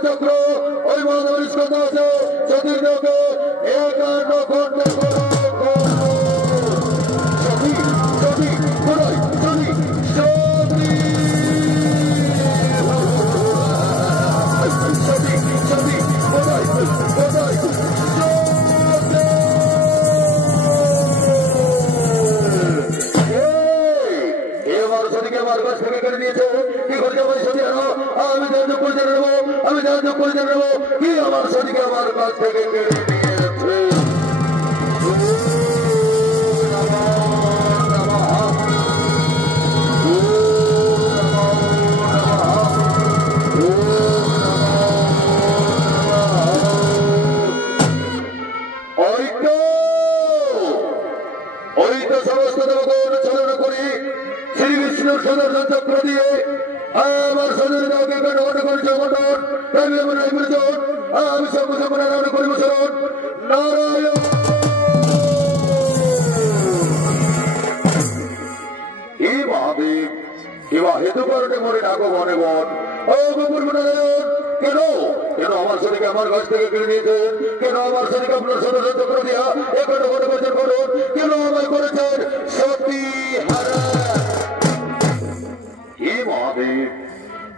চক্র ওই মহানগর স্কন্ধ আছে চতুর্দিকে একান্ন খণ্ড সতী সতী কোথায় সতী সতী সতী সতী কোথায় কোথায় আমার কাছ থেকে কেড়ে নিয়েছে কি করছে আমার সতী আনো আমি ধার্য করতে নেবো আমি ধার্য করতে নেবো কি আমার সতীকে আমার কাছ থেকে কেড়ে নিয়েছে ওই তো সমস্ত দেবগণ চালনা করি শ্রীকৃষ্ণের সুদর্শন চক্র দিয়ে আমার সদর কাউকে গঠন করেছে গঠন আমি সঙ্গ নারায়ণ করিব শরণ নারায়ণ হে মহাদেব কিবা হেতু কারণে মনে ডাকো বনে বন ও গোপুর নারায়ণ কেন কেন আমার শরীরকে আমার কাছ থেকে কেড়ে নিয়েছেন কেন আমার শরীরকে আপনার সুদর্শন চক্র দিয়া এখন গঠন করছেন গঠন কেন আমায় করেছেন সতী হারা হে মহাদেব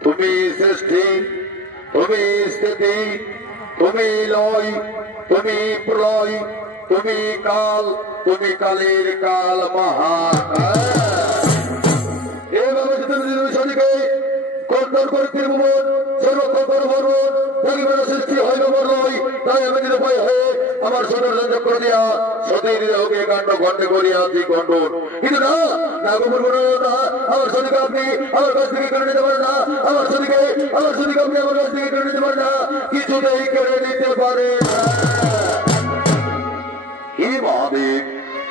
তুমি সৃষ্টি তুমি স্থিতি তুমি লয় তুমি প্রলয় তুমি কাল তুমি কালের কাল মহাকাল এভাবে শনিকে কর্তন করে ত্রিভুবন সর্বক্ষণ করবন পরিবার সৃষ্টি হইল বর্ণই তাই আমি নিরুপায় হয়ে আমার সুদর্শন চক্র দিয়া সতীর দেহকে কাণ্ড খণ্ডে করিয়াছি খণ্ডন কিন্তু না না গোপন না আমার শনিকে আপনি আমার কাছ থেকে কেড়ে নিতে পারেন না আমার শনিকে আপনি আমার কাছ থেকে কেড়ে নিতে পারেন না কিছুতেই কেড়ে নিতে পারেন না হে মহাদেব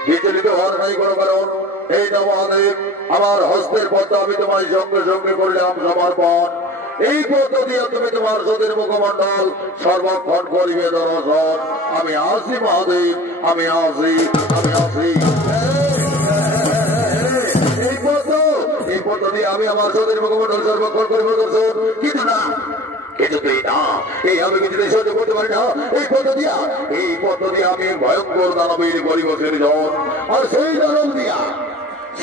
বিচলিত হওয়ার নাই কোনো কারণ এই না মহাদেব আমার হস্তের পদ্মা আমি তোমায় সঙ্গে সঙ্গে করলাম সমর্পণ এই পদ্ম দিয়ে তুমি তোমার সতীর মুখমন্ডল সর্বক্ষণ করিবে দর্শন আমি আসি মহাদেব আমি আসি আমি আসি এই পদ্ম দিয়ে আমি আমার সতীর মুখমন্ডল সর্বক্ষণ করিব দর্শন কিন্তু না কিছুতেই না এই আমি কিছুতেই সহ্য করতে পারি না এই পদ্ম দিয়া আমি ভয়ঙ্কর দানবীর করিব সৃজন আর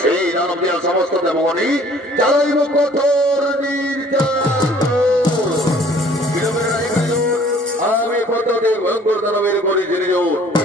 সেই দানব দিয়া সমস্ত দেবগণই চালাইব কঠোর আমি পদ্ম দিয়ে ভয়ঙ্কর দানবীর করি সৃজন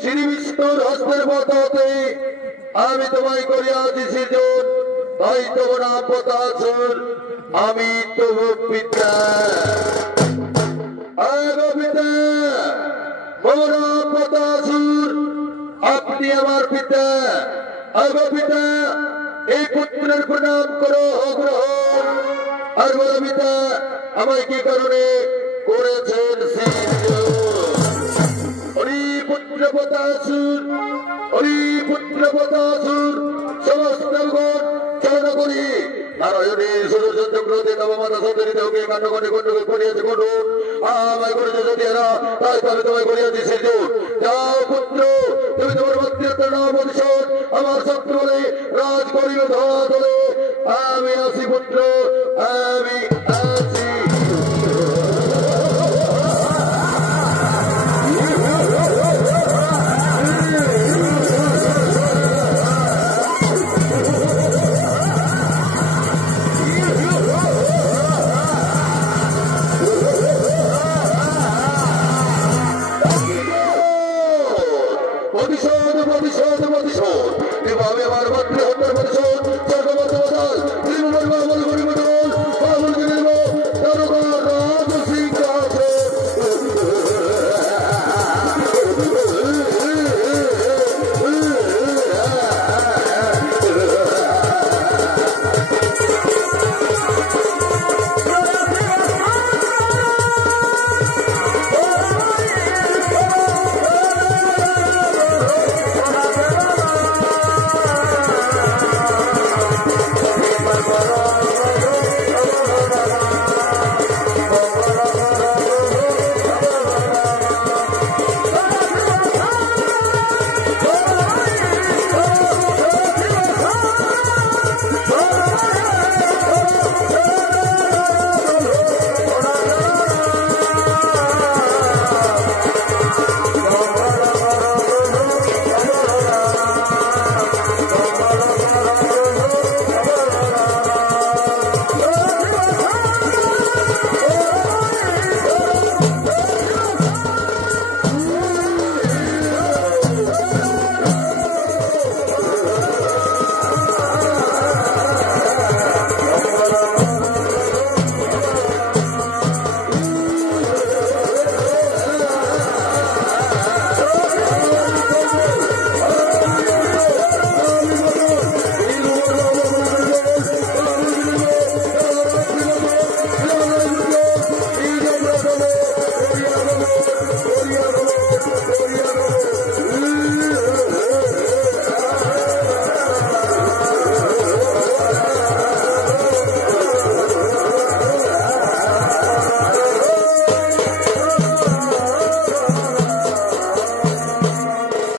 শ্রী বিষ্ণুর হস্তের পথতে আমি তোমায় করিয়াছি সৃজন তাই তব নাম পতাসুর আমি তব পিতা পিতা মম নাম পতাসুর আপনি আমার পিতা পিতা এই পুত্রের প্রণাম করো গ্রহণ আর বলো পিতা আমায় কি কারণে করেছেন সমস্ত চালনা করি নারায়ণের সুদর্শন চক্র দিয়ে তব মাতা সন্তরী দেহকে কাণ্ড খণ্ডে খণ্ড করিয়াছে খণ্ডন আমায় করেছে সতীরা তাই আমি তোমায় করিয়াছি সৃজন যাও পুত্র তুমি তোমার মাতৃত্বের নাম অধিশন আমার শত্রু বলে রাজ করিবে ধরা তোলে আমি আসি পুত্র আমি আসি হবে আমার মাতৃহত্যার প্রতিশোধ